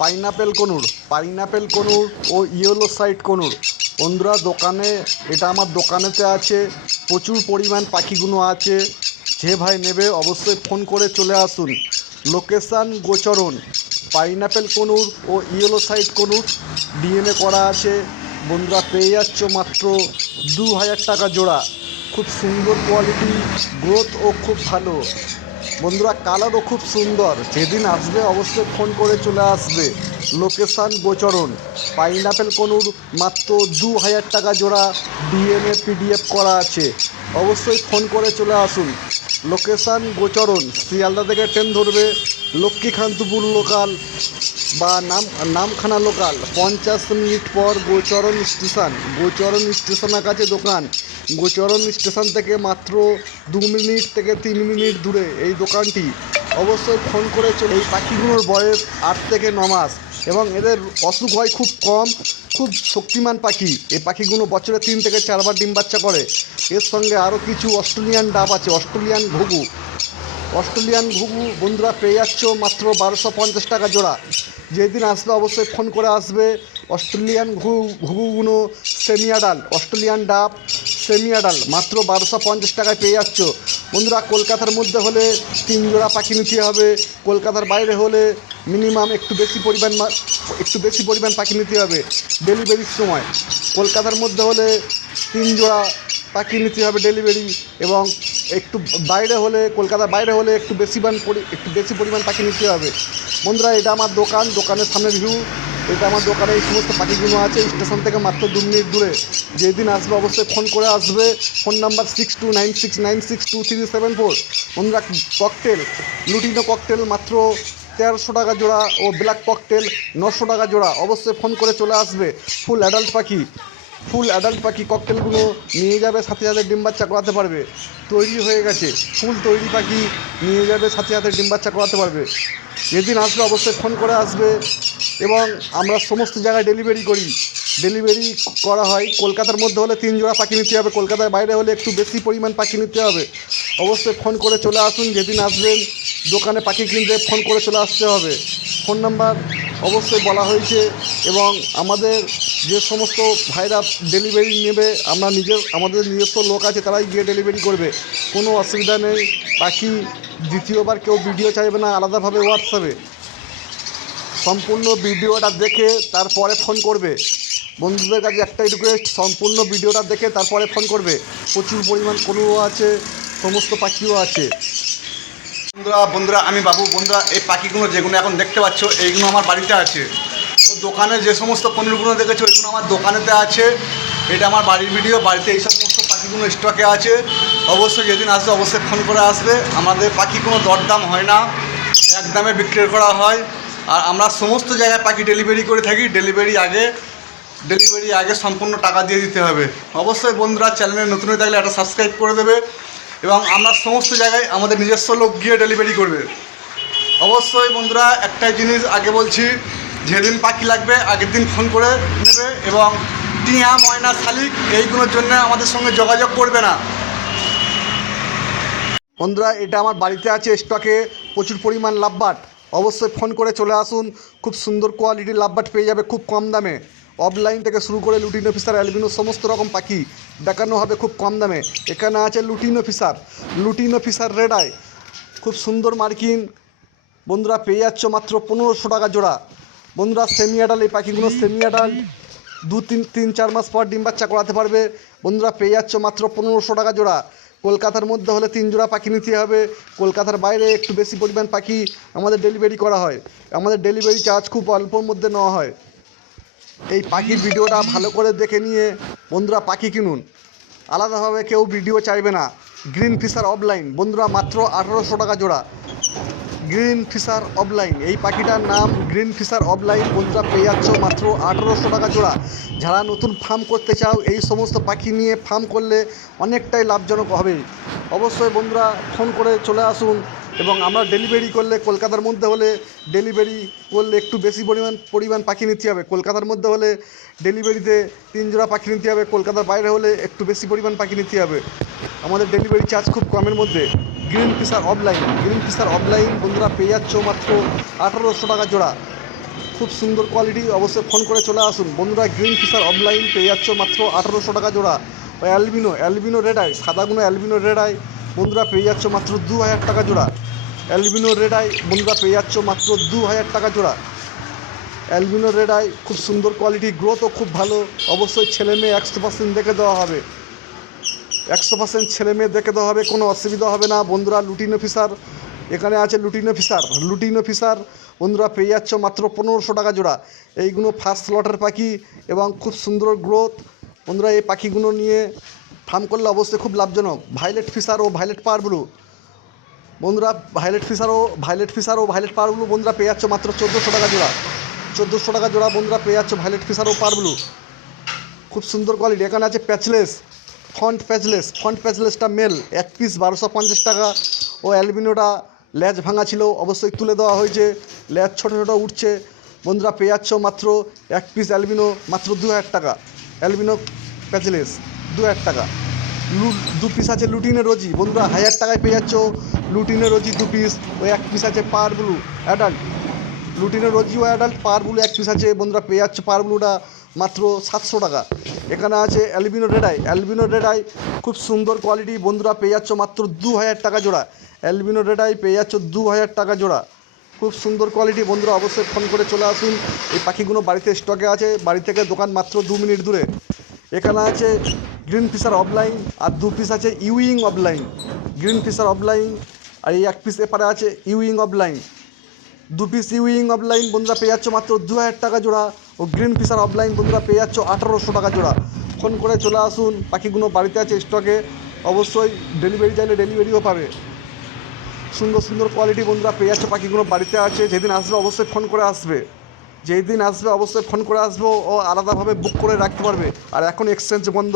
Pineapple conure ও yellow side conure. বন্ধুরা দোকানে এটা আমার দোকানেতে আছে, প্রচুর পরিমাণ পাখিগুলো আছে। যে ভাই নেবে অবশ্যই ফোন করে চলে আসুন। লোকেশান গোচরণ। পাইনাপেল কনুর ও ইয়েলো সাইড কনুর ডিএনএ করা আছে। বন্ধুরা পেয়ে যাচ্ছ মাত্র 2000 টাকা জোড়া। খুব সুন্দর কোয়ালিটি, গ্রোথও খুব ভালো। বন্ধুরা কালারও খুব সুন্দর। যেদিন আসবে অবশ্যই ফোন করে চলে আসবে। লোকেশান গোচরণ। পাইনাপেল কনুর মাত্র 2000 টাকা জোড়া, ডিএনএ পিডিএফ করা আছে। অবশ্যই ফোন করে চলে আসুন। লোকেশান গোচরণ। শিয়ালদা থেকে ট্রেন ধরবে, লক্ষ্মীকান্তপুর লোকাল বা নামখানা লোকাল, 50 মিনিট পর গোচরণ স্টেশনের কাছে দোকান। গোচরণ স্টেশন থেকে মাত্র 2 মিনিট থেকে 3 মিনিট দূরে এই দোকানটি। অবশ্যই ফোন করে চলে। এই পাখিগুলোর বয়স 8 থেকে 9 মাস এবং এদের অসুখ হয় খুব কম। খুব শক্তিমান পাখি। এই পাখিগুলো বছরে 3 থেকে 4 বার ডিম বাচ্চা করে। এর সঙ্গে আরও কিছু অস্ট্রেলিয়ান ডাব আছে, অস্ট্রেলিয়ান ঘুঘু। বন্ধুরা পেয়ে যাচ্ছ মাত্র 1250 টাকা জোড়া। যেদিন আসবে অবশ্যই ফোন করে আসবে। অস্ট্রেলিয়ান ঘুঘুগুলো অস্ট্রেলিয়ান ডাব সেমি অ্যাডাল্ট মাত্র 1250 টাকায় পেয়ে যাচ্ছ। বন্ধুরা কলকাতার মধ্যে হলে 3 জোড়া পাখি নিতে হবে। কলকাতার বাইরে হলে মিনিমাম একটু বেশি পরিমাণ পাখি নিতে হবে ডেলিভারির সময়। কলকাতার মধ্যে হলে 3 জোড়া পাখি নিতে হবে ডেলিভারি, এবং কলকাতার বাইরে হলে একটু বেশি পরিমাণ পাখি নিতে হবে। বন্ধুরা এটা আমার দোকানের সামনের ভিউ। এটা আমার দোকানে এই সমস্ত পাখিগুলো আছে, স্টেশন থেকে মাত্র 2 মিনিট দূরে। যেদিন আসবে অবশ্যই ফোন করে আসবে। Phone number 6296962374। বন্ধুরা লুটিনো ককটেল মাত্র 1300 টাকা জোড়া ও ব্ল্যাক ককটেল 900 টাকা জোড়া। অবশ্যই ফোন করে চলে আসবে। ফুল অ্যাডাল্ট পাখি ককটেলগুলো নিয়ে যাবে, সাথে সাথে ডিম বাচ্চা করাতে পারবে। তৈরি হয়ে গেছে, ফুল তৈরি পাখি নিয়ে যাবে, সাথে সাথে ডিম বাচ্চা করাতে পারবে। যেদিন আসবে অবশ্যই ফোন করে আসবে। এবং আমরা সমস্ত জায়গায় ডেলিভারি করা হয়। কলকাতার মধ্যে হলে 3 জোড়া পাখি নিতে হবে, কলকাতার বাইরে হলে একটু বেশি পরিমাণ পাখি নিতে হবে। অবশ্যই ফোন করে চলে আসুন। যেদিন আসবেন দোকানে পাখি কিনতে ফোন করে চলে আসতে হবে। ফোন নাম্বার অবশ্যই বলা হয়েছে। এবং আমাদের যে সমস্ত ভাইরা ডেলিভারি নেবে, আমাদের নিজস্ব লোক আছে, তারাই গিয়ে ডেলিভারি করবে। কোনো অসুবিধা নেই। পাখি দ্বিতীয়বার কেউ ভিডিও চাইবে না আলাদাভাবে হোয়াটসঅ্যাপে। সম্পূর্ণ ভিডিওটা দেখে তারপরে ফোন করবে। বন্ধুদের কাছে একটাই রিকোয়েস্ট, সম্পূর্ণ ভিডিওটা দেখে তারপরে ফোন করবে। প্রচুর পরিমাণ কনুও আছে, সমস্ত পাখিও আছে। বন্ধুরা আমি বাবু। বন্ধুরা এই পাখিগুলো যেগুলো এখন দেখতে পাচ্ছ এইগুলো আমার বাড়িতে আছে। ও দোকানে যে সমস্ত পণ্যগুলো দেখেছো ওইগুলো আমার দোকানেতে আছে। এটা আমার বাড়ির ভিডিও। বাড়িতে এই সমস্ত পাখিগুলো স্টকে আছে। অবশ্যই যেদিন আসবে অবশ্যই ফোন করে আসবে। আমাদের পাখি কোনো দরদাম হয় না, একদমে বিক্রি করা হয়। আর আমরা সমস্ত জায়গায় পাখি ডেলিভারি করে থাকি। ডেলিভারি আগে সম্পূর্ণ টাকা দিয়ে দিতে হবে। অবশ্যই বন্ধুরা চ্যানেলে নতুন হয়ে থাকলে একটা সাবস্ক্রাইব করে দেবে। এবং আমরা সমস্ত জায়গায় আমাদের নিজস্ব লোক গিয়ে ডেলিভারি করবে। অবশ্যই বন্ধুরা একটাই জিনিস আগে বলছি, যেদিন পাখি লাগবে আগের দিন ফোন করে নেবে। এবং টিয়া, ময়না, শালিক এইগুলোর জন্য আমাদের সঙ্গে যোগাযোগ করবে না। বন্ধুরা এটা আমার বাড়িতে আছে স্টকে, প্রচুর পরিমাণ লাভবার্ড। অবশ্যই ফোন করে চলে আসুন। খুব সুন্দর কোয়ালিটির লাভবার্ড পেয়ে যাবে খুব কম দামে। অফলাইন থেকে শুরু করে লুটিনো ফিশার, অ্যালবিনো সমস্ত রকম পাখি দেখানো হবে খুব কম দামে। এখানে আছে লুটিনো ফিশার রেড আই, খুব সুন্দর মার্কিং। বন্ধুরা পেয়ে যাচ্ছ মাত্র 1500 টাকা জোড়া। বন্ধুরা সেমি অ্যাডাল্ট, এই পাখিগুলো সেমি অ্যাডাল্ট 2-3-4 মাস পর ডিম বাচ্চা করাতে পারবে। বন্ধুরা পেয়ে যাচ্ছ মাত্র 1500 টাকা জোড়া। কলকাতার মধ্যে হলে 3 জোড়া পাখি নিতে হবে। কলকাতার বাইরে একটু বেশি পরিমাণ পাখি আমাদের ডেলিভারি করা হয়। আমাদের ডেলিভারি চার্জ খুব অল্পর মধ্যে নেওয়া হয়। এই পাখির ভিডিওটা ভালো করে দেখে নিয়ে বন্ধুরা পাখি কিনুন। আলাদাভাবে কেউ ভিডিও চাইবে না। গ্রিন ফিশার অফলাইন বন্ধুরা মাত্র 1800 টাকা জোড়া। গ্রিন ফিশার অফলাইন, এই পাখিটার নাম গ্রিন ফিশার অফলাইন। বন্ধুরা পেয়ে যাচ্ছ মাত্র 1800 টাকা জোড়া। যারা নতুন ফার্ম করতে চাও, এই সমস্ত পাখি নিয়ে ফার্ম করলে অনেকটাই লাভজনক হবে। অবশ্যই বন্ধুরা ফোন করে চলে আসুন। এবং আমরা ডেলিভারি করলে কলকাতার মধ্যে হলে একটু বেশি পরিমাণ পাখি নিতে হবে। কলকাতার মধ্যে হলে ডেলিভারিতে 3 জোড়া পাখি নিতে হবে। কলকাতার বাইরে হলে একটু বেশি পরিমাণ পাখি নিতে হবে। আমাদের ডেলিভারি চার্জ খুব কমের মধ্যে। গ্রিন ফিশার অফলাইন বন্ধুরা পেয়ে যাচ্ছ মাত্র 1800 টাকা জোড়া। খুব সুন্দর কোয়ালিটি, অবশ্যই ফোন করে চলে আসুন বন্ধুরা। গ্রিন ফিশার অফলাইন পেয়ে যাচ্ছ মাত্র 1800 টাকা জোড়া। অ্যালবিনো রেড আই, সাদাগুলো অ্যালবিনো রেড আই বন্ধুরা পেয়ে যাচ্ছ মাত্র 2000 টাকা জোড়া। অ্যালবিনো রেড আই বন্ধুরা পেয়ে যাচ্ছ মাত্র 2000 টাকা জোড়া। অ্যালবিনো রেড আই খুব সুন্দর কোয়ালিটি, গ্রোথও খুব ভালো। অবশ্যই ছেলে মেয়ে 100% দেখে দেওয়া হবে, 100% ছেলে মেয়ে দেখে দেওয়া হবে, কোনো অসুবিধা হবে না বন্ধুরা। লুটিনো ফিশার এখানে আছে, লুটিনো ফিশার বন্ধুরা পেয়ে যাচ্ছ মাত্র 1500 টাকা জোড়া। এইগুলো ফার্স্ট লটের পাখি এবং খুব সুন্দর গ্রোথ বন্ধুরা। এই পাখিগুলো নিয়ে ফার্ম করলে অবশ্যই খুব লাভজনক। ভাইলেট ফিশার ও ভাইলেট পার ব্লু বন্ধুরা, ভাইলেট ফিশার ও ভাইলেট পার ব্লু বন্ধুরা পেয়ে যাচ্ছ মাত্র 1400 টাকা জোড়া। 1400 টাকা জোড়া বন্ধুরা পেয়ে যাচ্ছ ভাইলেট ফিশার ও পার ব্লু, খুব সুন্দর কোয়ালিটি। এখানে আছে ফ্রন্ট প্যাচলেসটা মেল, এক পিস 1250 টাকা। ও অ্যালবিনোটা ল্যাজ ভাঙা ছিল, অবশ্যই তুলে দেওয়া হয়েছে, ল্যাজ ছোটো ছোটো উঠছে বন্ধুরা পেয়ে যাচ্ছ মাত্র এক পিস অ্যালবিনো মাত্র 2000 টাকা। অ্যালবিনো প্যাচলেস 2000 টাকা। দু পিস আছে লুটিনের রোজি বন্ধুরা 1000 টাকায় পেয়ে যাচ্ছ লুটিনের রোজি 2 পিস। ও এক পিস আছে পার ব্লু অ্যাডাল্ট, লুটিনের রোজি ও অ্যাডাল্ট পার ব্লু এক পিস আছে বন্ধুরা পেয়ে যাচ্ছ পার ব্লুটা মাত্র 700 টাকা। এখানে আছে অ্যালবিনো রেড আই খুব সুন্দর কোয়ালিটি বন্ধুরা পেয়ে যাচ্ছ মাত্র 2000 টাকা জোড়া। অ্যালবিনো রেড আই পেয়ে যাচ্ছ 2000 টাকা জোড়া, খুব সুন্দর কোয়ালিটি বন্ধুরা। অবশ্যই ফোন করে চলে আসুন, এই পাখিগুলো বাড়িতে স্টকে আছে, বাড়ি থেকে দোকান মাত্র 2 মিনিট দূরে। এখানে আছে গ্রিন ফিশার অফলাইন আর 2 পিস আছে ইউইং অফলাইন। গ্রিন ফিশার অফলাইন আর এই 1 পিস এপারে আছে ইউইং অফলাইন। 2 পিস ইউইং অফলাইন বন্ধুরা পেয়ে যাচ্ছ মাত্র 2000 টাকা জোড়া। ও গ্রিন ফিশার অফলাইন বন্ধুরা পেয়ে যাচ্ছ 1800 টাকা জোড়া। ফোন করে চলে আসুন, পাখিগুলো বাড়িতে আছে স্টকে, অবশ্যই ডেলিভারি চাইলে ডেলিভারিও পাবে। সুন্দর সুন্দর কোয়ালিটি বন্ধুরা পেয়ে যাচ্ছ, পাখিগুলো বাড়িতে আছে। যেদিন আসবে অবশ্যই ফোন করে আসবে, ও আলাদাভাবে বুক করে রাখতে পারবে। আর এখন এক্সচেঞ্জ বন্ধ।